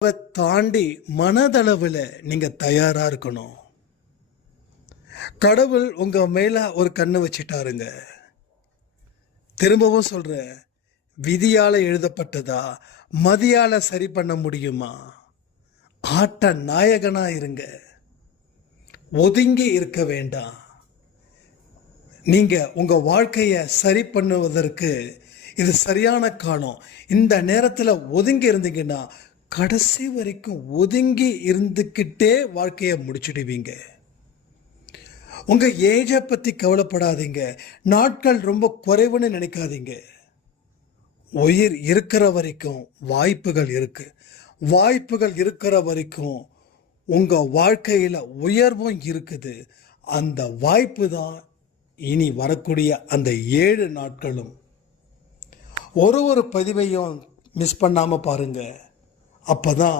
தாண்டி மனதளவில் நீங்க தயாரா இருக்கணும். கடவுள் உங்க மேல ஒரு கண்ணு வச்சிட்டாருங்க. திரும்பவும் சொல்றேன், விதியால எழுதப்பட்டதா மதியால சரி பண்ண முடியுமா? ஆட்ட நாயகனா இருங்க, ஒதுங்கி இருக்க வேண்டாம். நீங்க உங்க வாழ்க்கையை சரி பண்ணுவதற்கு இது சரியான காலம். இந்த நேரத்தில் ஒதுங்கி இருந்தீங்கன்னா கடைசி வரைக்கும் ஒதுங்கி இருந்துக்கிட்டே வாழ்க்கையை முடிச்சிடுவீங்க. உங்க ஏஜை பத்தி கவலைப்படாதீங்க. நாட்கள் ரொம்ப குறைவுன்னு நினைக்காதீங்க. உயிர் இருக்கிற வரைக்கும் வாய்ப்புகள் இருக்கு. வாய்ப்புகள் இருக்கிற வரைக்கும் உங்க வாழ்க்கையில உயர்வும் இருக்குது. அந்த வாய்ப்பு தான் இனி வரக்கூடிய அந்த 7 நாட்களும். ஒரு பதிவையும் மிஸ் பண்ணாம பாருங்க. அப்பதான்